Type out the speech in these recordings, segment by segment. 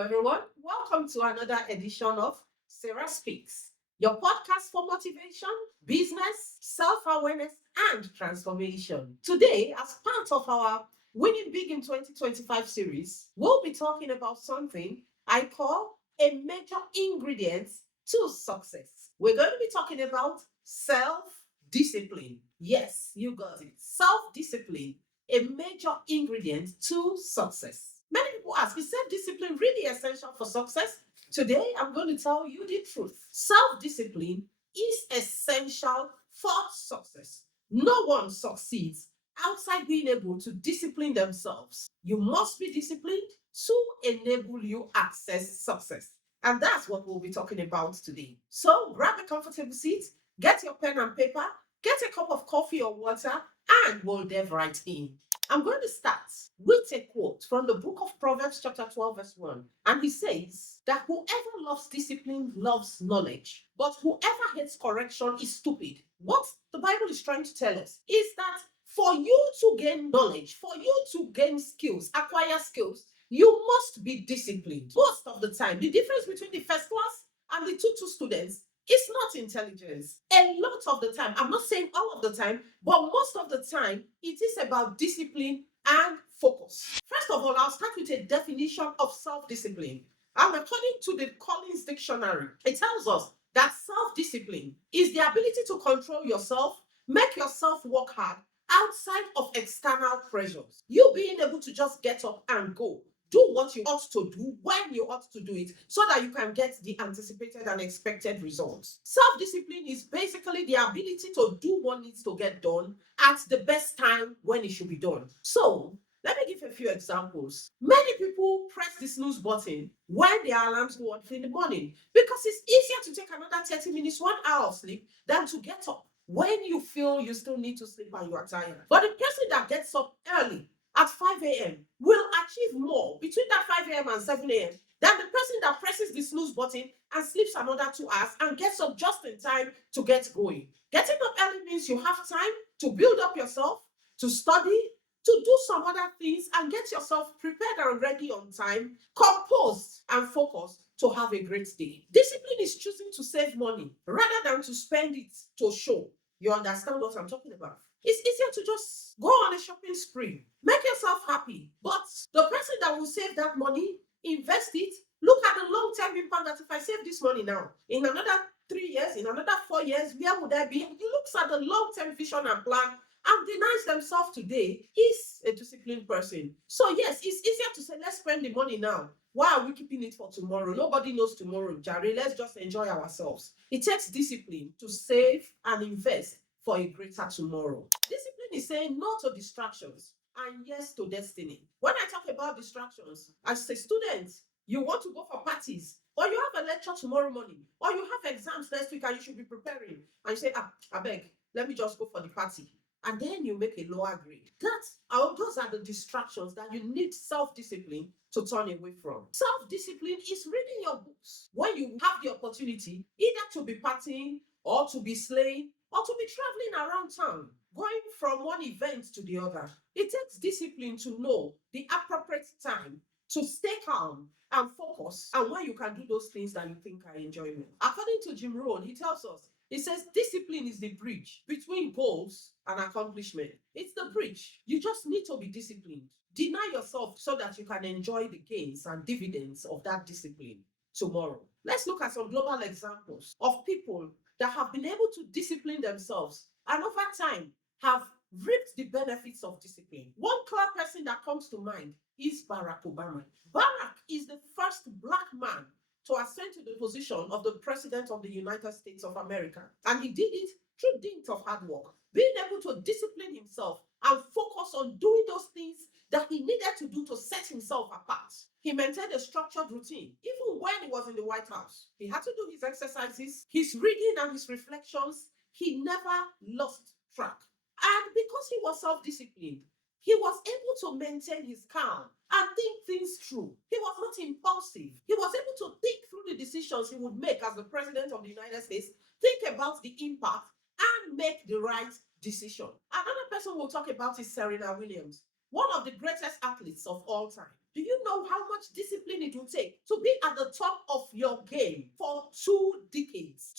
everyone. Welcome to another edition of Sarah Speaks, your podcast for motivation, business, self awareness, and transformation. Today, as part of our Winning Big in 2025 series, we'll be talking about something I call a major ingredient to success. We're going to be talking about self discipline. Yes, you got it. Self discipline, a major ingredient to success. Many people ask, is self discipline really essential for success? Today, I'm going to tell you the truth. Self discipline is essential for success. No one succeeds outside being able to discipline themselves. You must be disciplined to enable you access success. And that's what we'll be talking about today. So grab a comfortable seat, get your pen and paper, get a cup of coffee or water, and we'll dive right in. I'm going to start with a quote from the book of Proverbs, chapter 12, verse 1. And he says that whoever loves discipline loves knowledge, but whoever hates correction is stupid. What the Bible is trying to tell us is that for you to gain knowledge, for you to gain skills, acquire skills, you must be disciplined. Most of the time, the difference between the first class and the two students is not intelligence. A lot of the time, I'm not saying all of the time, but most of the time, it is about discipline and focus. First of all, I'll start with a definition of self discipline. And according to the Collins Dictionary, it tells us that self discipline is the ability to control yourself, make yourself work hard outside of external pressures. You being able to just get up and go, do what you ought to do when you ought to do it so that you can get the anticipated and expected results. Self discipline is basically the ability to do what needs to get done at the best time when it should be done. So, let me give a few examples. Many people press the snooze button when their alarms go off in the morning because it's easier to take another 30 minutes, 1 hour of sleep than to get up when you feel you still need to sleep and you are tired. But the person that gets up early at 5 a.m. will achieve more between that 5 a.m. and 7 a.m. than the person that presses the snooze button and sleeps another 2 hours and gets up just in time to get going. Getting up early means you have time to build up yourself, to study, to do some other things and get yourself prepared and ready on time, composed and focused to have a great day. Discipline is choosing to save money rather than to spend it to show. You understand what I'm talking about? It's easier to just go on a shopping spree, make yourself happy. But the person that will save that money, invest it, look at the long term impact that if I save this money now, in another 3 years, in another 4 years, where would I be? He looks at the long term vision and plan and denies themselves today is a disciplined person. So, yes, it's easier to say, let's spend the money now. Why are we keeping it for tomorrow? Nobody knows tomorrow, Jerry. Let's just enjoy ourselves. It takes discipline to save and invest for a greater tomorrow. Discipline is saying no to distractions and yes to destiny. When I talk about distractions, as a student, you want to go for parties, or you have a lecture tomorrow morning, or you have exams next week and you should be preparing, and you say, I beg, let me just go for the party. And then you make a lower grade. Those are the distractions that you need self-discipline to turn away from. Self-discipline is reading your books when you have the opportunity either to be partying or to be slaying or to be traveling around town, going from one event to the other. It takes discipline to know the appropriate time to stay calm and focus, and when you can do those things that you think are enjoyment. According to Jim Rohn, he tells us, he says, discipline is the bridge between goals and accomplishment. It's the bridge. You just need to be disciplined. Deny yourself so that you can enjoy the gains and dividends of that discipline tomorrow. Let's look at some global examples of people that have been able to discipline themselves and over time have reaped the benefits of discipline. One clear person that comes to mind is Barack Obama. Barack is the first black man to ascend to the position of the President of the United States of America. And he did it through dint of hard work, being able to discipline himself and focus on doing those things that he needed to do to set himself apart. He maintained a structured routine, even when he was in the White House. He had to do his exercises, his reading, and his reflections. He never lost track. And because he was self disciplined, he was able to maintain his calm and think things through. He was not impulsive. He was able to think through the decisions he would make as the President of the United States, think about the impact, and make the right decision. Another person we'll talk about is Serena Williams, one of the greatest athletes of all time. Do you know how much discipline it will take to be at the top of your game for 2 decades,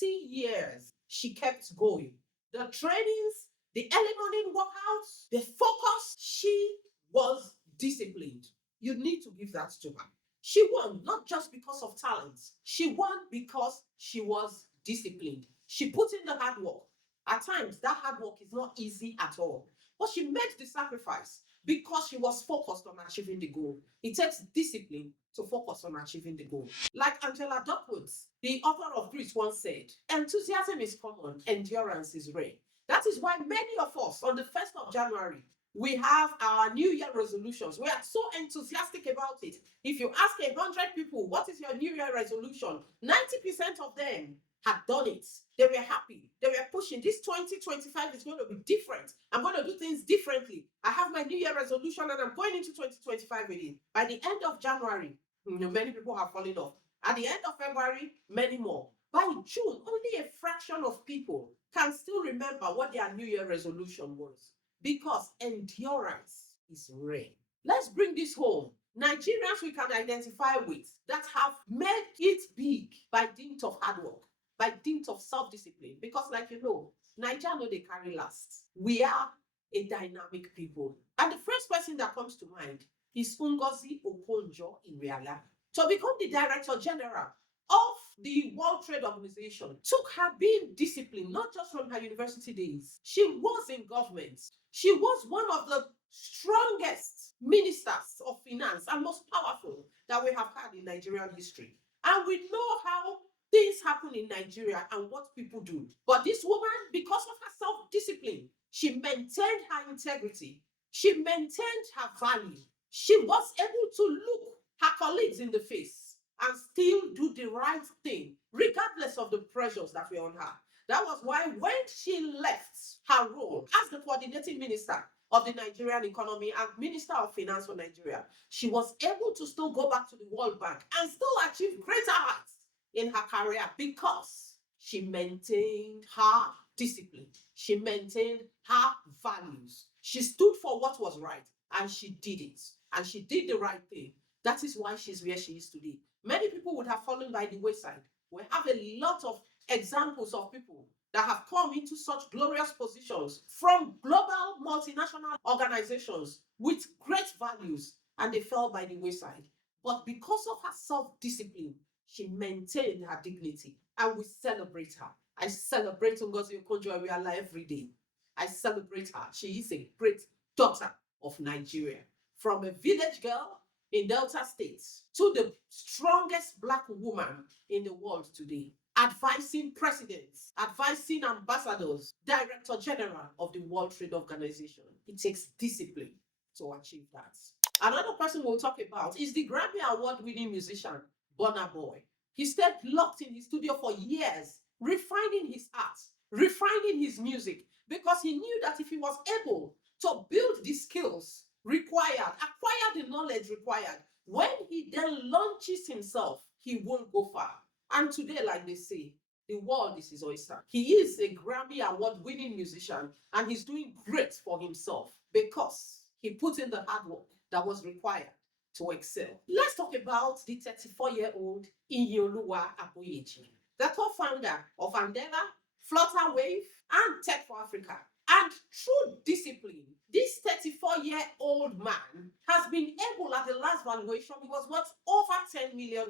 20 years. She kept going. The trainings, the early morning workouts, the focus, she was disciplined. You need to give that to her. She won not just because of talent, she won because she was disciplined. She put in the hard work. At times, that hard work is not easy at all, but she made the sacrifice because she was focused on achieving the goal. It takes discipline to focus on achieving the goal. Like Angela Duckworth, the author of Grit, once said, enthusiasm is common, endurance is rare. That is why many of us on the 1st of January, we have our New Year resolutions. We are so enthusiastic about it. If you ask 100 people, what is your New Year resolution? 90% of them had done it. They were happy. They were pushing. This 2025 is going to be different. I'm going to do things differently. I have my New Year resolution and I'm going into 2025 with it. By the end of January, many people have fallen off. At the end of February, many more. By June, only a fraction of people can still remember what their New Year resolution was, because endurance is rare. Let's bring this home. Nigerians we can identify with that have made it big by dint of hard work, by dint of self-discipline. Because, like you know, Nigeria know they carry last. We are a dynamic people. And the first person that comes to mind is Ngozi Okonjo-Iweala. To become the Director General of the World Trade Organization took her being disciplined, not just from her university days. She was in government. She was one of the strongest ministers of finance and most powerful that we have had in Nigerian history. And we know how things happen in Nigeria and what people do. But this woman, because of her self-discipline, she maintained her integrity. She maintained her value. She was able to look her colleagues in the face and still do the right thing, regardless of the pressures that were on her. That was why when she left her role as the coordinating minister of the Nigerian economy and Minister of Finance for Nigeria, she was able to still go back to the World Bank and still achieve greater heights in her career because she maintained her discipline. She maintained her values. She stood for what was right and she did it. And she did the right thing. That is why she's where she is today. Many people would have fallen by the wayside. We have a lot of examples of people that have come into such glorious positions from global multinational organizations with great values, and they fell by the wayside. But because of her self-discipline, she maintained her dignity, and we celebrate her. I celebrate Ngozi Okonjo-Iweala every day. I celebrate her. She is a great daughter of Nigeria. From a village girl in Delta State to the strongest Black woman in the world today, advising presidents, advising ambassadors, Director General of the World Trade Organization. It takes discipline to achieve that. Another person we'll talk about is the Grammy Award-winning musician, Burna Boy. He stayed locked in his studio for years, refining his art, refining his music, because he knew that if he was able to build the skills required, acquire the knowledge required, when he then launches himself, he won't go far. And today, like they say, the world is his oyster. He is a Grammy Award-winning musician, and he's doing great for himself because he put in the hard work that was required to excel. Let's talk about the 34-year-old Iyeoluwa Aboyeji, the co-founder of Andela, Flutterwave, and Tech for Africa. And through discipline, this 34-year-old man has been able, at the last valuation, he was worth over $10 million.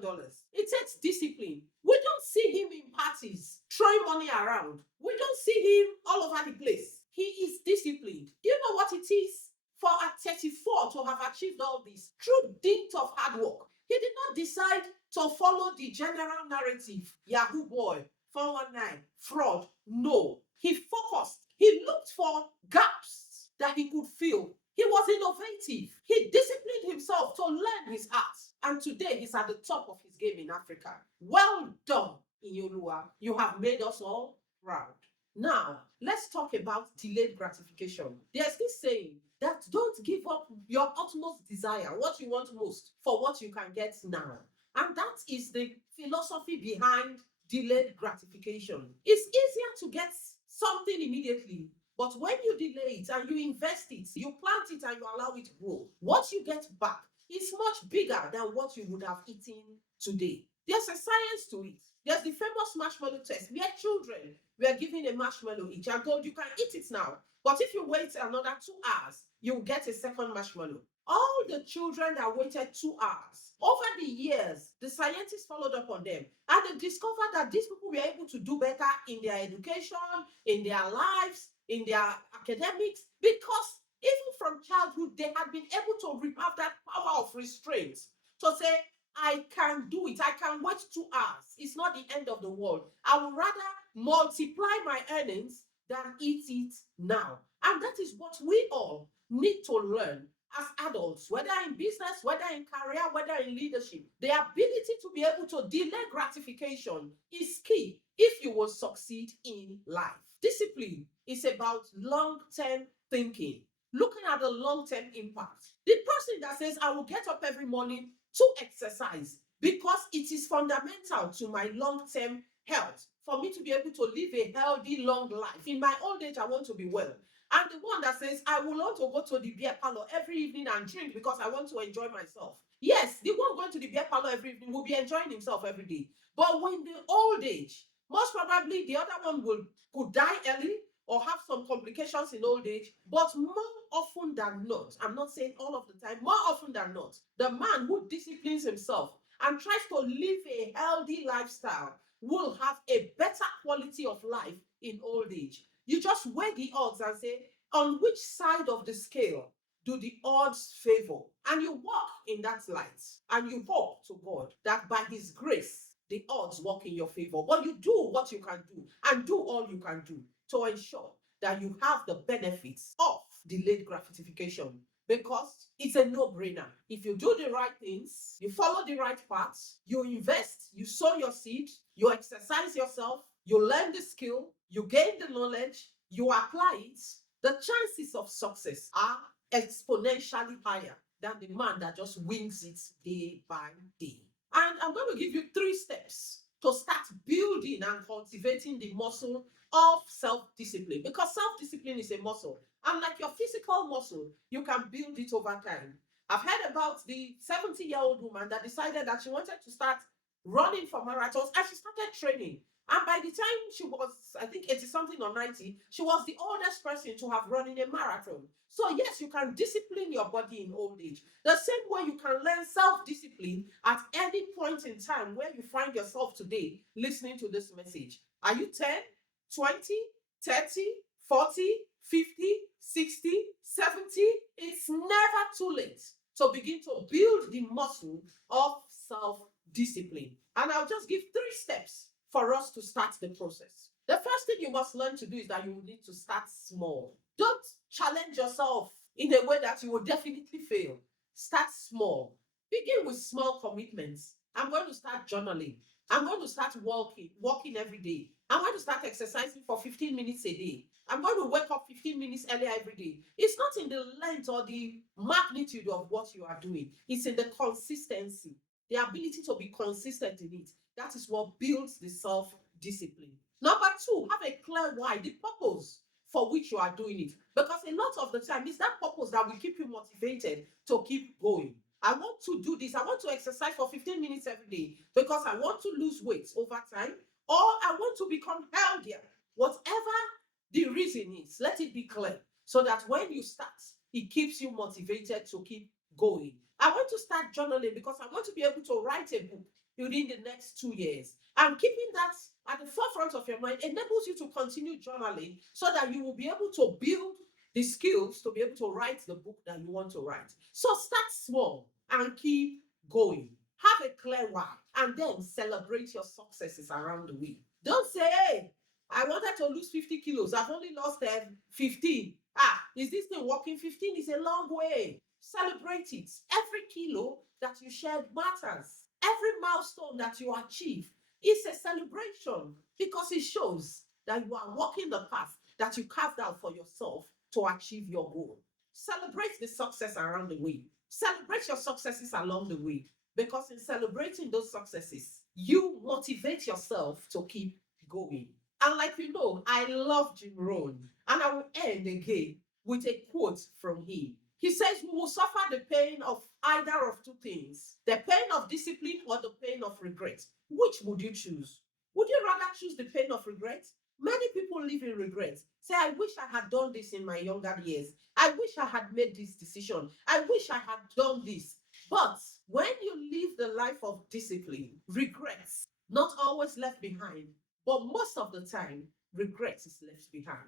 It takes discipline. We don't see him in parties throwing money around. We don't see him all over the place. He is disciplined. Do you know what it is for a 34 to have achieved all this? Through dint of hard work. He did not decide to follow the general narrative, Yahoo boy, 419, fraud. No. He focused. He looked for gaps that he could fill. He was innovative. He disciplined himself to learn his art. And today he's at the top of his game in Africa. Well done, Iyeoluwa. You have made us all proud. Now, let's talk about delayed gratification. There's this saying that don't give up your utmost desire, what you want most, for what you can get now. And that is the philosophy behind delayed gratification. It's easier to get something immediately, but when you delay it and you invest it, you plant it and you allow it to grow, what you get back is much bigger than what you would have eaten today. There's a science to it. There's the famous marshmallow test where children were given a marshmallow each and told you can eat it now. But if you wait another 2 hours, you'll get a second marshmallow. All the children that waited 2 hours, over the years, the scientists followed up on them and they discovered that these people were able to do better in their education, in their lives, in their academics, because even from childhood, they had been able to have that power of restraint to say, I can do it. I can wait 2 hours. It's not the end of the world. I would rather multiply my earnings than eat it now. And that is what we all need to learn as adults, whether in business, whether in career, whether in leadership. The ability to be able to delay gratification is key if you will succeed in life. Discipline is about long term thinking, looking at the long term impact. The person that says, I will get up every morning to exercise because it is fundamental to my long term health for me to be able to live a healthy, long life. In my old age, I want to be well. And the one that says, I will want to go to the beer parlor every evening and drink because I want to enjoy myself. Yes, the one going to the beer parlor every evening will be enjoying himself every day. But when the old age, most probably the other one could die early or have some complications in old age. But more often than not, I'm not saying all of the time, more often than not, the man who disciplines himself and tries to live a healthy lifestyle will have a better quality of life in old age. You just weigh the odds and say, on which side of the scale do the odds favor? And you walk in that light and you hope to God that by His grace, the odds work in your favor. But you do what you can do and do all you can do to ensure that you have the benefits of delayed gratification because it's a no-brainer. If you do the right things, you follow the right paths, you invest, you sow your seed, you exercise yourself, you learn the skill, you gain the knowledge, you apply it, the chances of success are exponentially higher than the man that just wings it day by day. And I'm going to give you 3 steps to start building and cultivating the muscle of self-discipline because self-discipline is a muscle. And like your physical muscle, you can build it over time. I've heard about the 70-year-old woman that decided that she wanted to start running for marathons and she started training. And by the time she was, I think, 80 something or 90, she was the oldest person to have run in a marathon. So, yes, you can discipline your body in old age. The same way you can learn self discipline at any point in time where you find yourself today listening to this message. Are you 10, 20, 30, 40, 50, 60, 70? It's never too late to begin to build the muscle of self discipline. And I'll just give 3 steps for us to start the process. The first thing you must learn to do is that you need to start small. Don't challenge yourself in a way that you will definitely fail. Start small. Begin with small commitments. I'm going to start journaling. I'm going to start walking every day. I'm going to start exercising for 15 minutes a day. I'm going to wake up 15 minutes earlier every day. It's not in the length or the magnitude of what you are doing. It's in the consistency, the ability to be consistent in it. That is what builds the self-discipline. Number 2, have a clear why, the purpose for which you are doing it. Because a lot of the time, it's that purpose that will keep you motivated to keep going. I want to do this. I want to exercise for 15 minutes every day because I want to lose weight over time or I want to become healthier. Whatever the reason is, let it be clear so that when you start, it keeps you motivated to keep going. I want to start journaling because I want to be able to write a book within the next 2 years. And keeping that at the forefront of your mind enables you to continue journaling so that you will be able to build the skills to be able to write the book that you want to write. So start small and keep going. Have a clear why and then celebrate your successes around the way. Don't say, hey, I wanted to lose 50 kilos. I've only lost 15. Is this thing working? 15 is a long way. Celebrate it. Every kilo that you shed matters. Every milestone that you achieve is a celebration because it shows that you are walking the path that you carved out for yourself to achieve your goal. Celebrate the success around the way. Celebrate your successes along the way because in celebrating those successes, you motivate yourself to keep going. And like you know, I love Jim Rohn, and I will end again with a quote from him. He says we will suffer the pain of either of two things, the pain of discipline or the pain of regret. Which would you choose? Would you rather choose the pain of regret? Many people live in regret. Say, I wish I had done this in my younger years. I wish I had made this decision. I wish I had done this. But when you live the life of discipline, regrets, not always left behind, but most of the time, regret is left behind.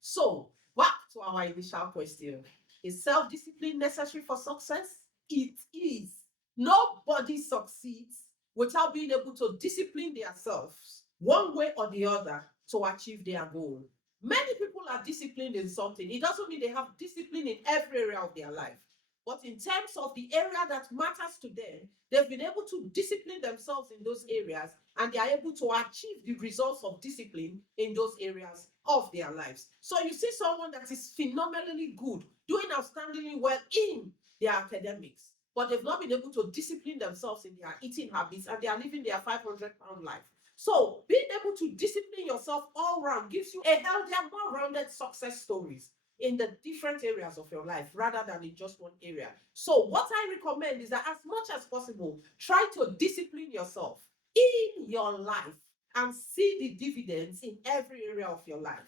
So, back to our initial question. Is self discipline necessary for success? It is. Nobody succeeds without being able to discipline themselves one way or the other to achieve their goal. Many people are disciplined in something. It doesn't mean they have discipline in every area of their life. But in terms of the area that matters to them, they've been able to discipline themselves in those areas and they are able to achieve the results of discipline in those areas of their lives. So you see someone that is phenomenally good, doing outstandingly well in their academics, but they've not been able to discipline themselves in their eating habits and they are living their 500-pound life. So being able to discipline yourself all around gives you a healthier, more rounded success stories in the different areas of your life rather than in just one area. So what I recommend is that as much as possible, try to discipline yourself in your life and see the dividends in every area of your life.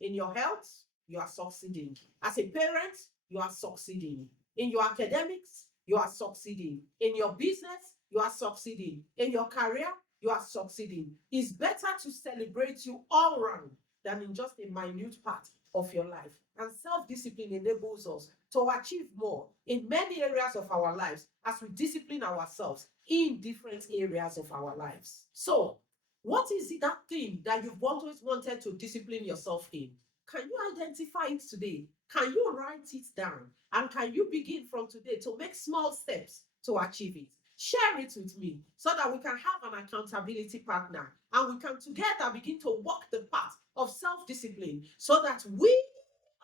In your health, you are succeeding. As a parent, you are succeeding. In your academics, you are succeeding. In your business, you are succeeding. In your career, you are succeeding. It's better to celebrate you all around than in just a minute part of your life. And self-discipline enables us to achieve more in many areas of our lives as we discipline ourselves in different areas of our lives. So, what is it, that thing that you've always wanted to discipline yourself in? Can you identify it today? Can you write it down? And can you begin from today to make small steps to achieve it? Share it with me so that we can have an accountability partner and we can together begin to walk the path of self-discipline so that we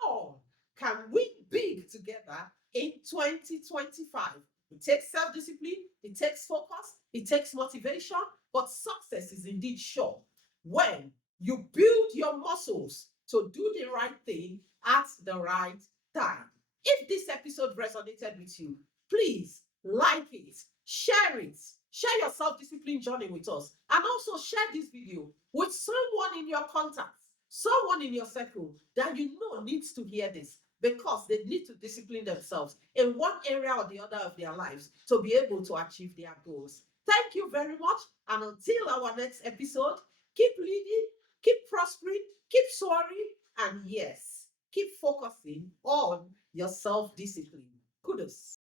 all can win big together in 2025. It takes self-discipline, it takes focus, it takes motivation, but success is indeed sure when you build your muscles to do the right thing at the right time. If this episode resonated with you, please like it, share your self-discipline journey with us, and also share this video with someone in your contacts, someone in your circle that you know needs to hear this because they need to discipline themselves in one area or the other of their lives to be able to achieve their goals. Thank you very much, and until our next episode, keep leading, keep prospering, keep soaring, and yes, keep focusing on your self discipline. Kudos.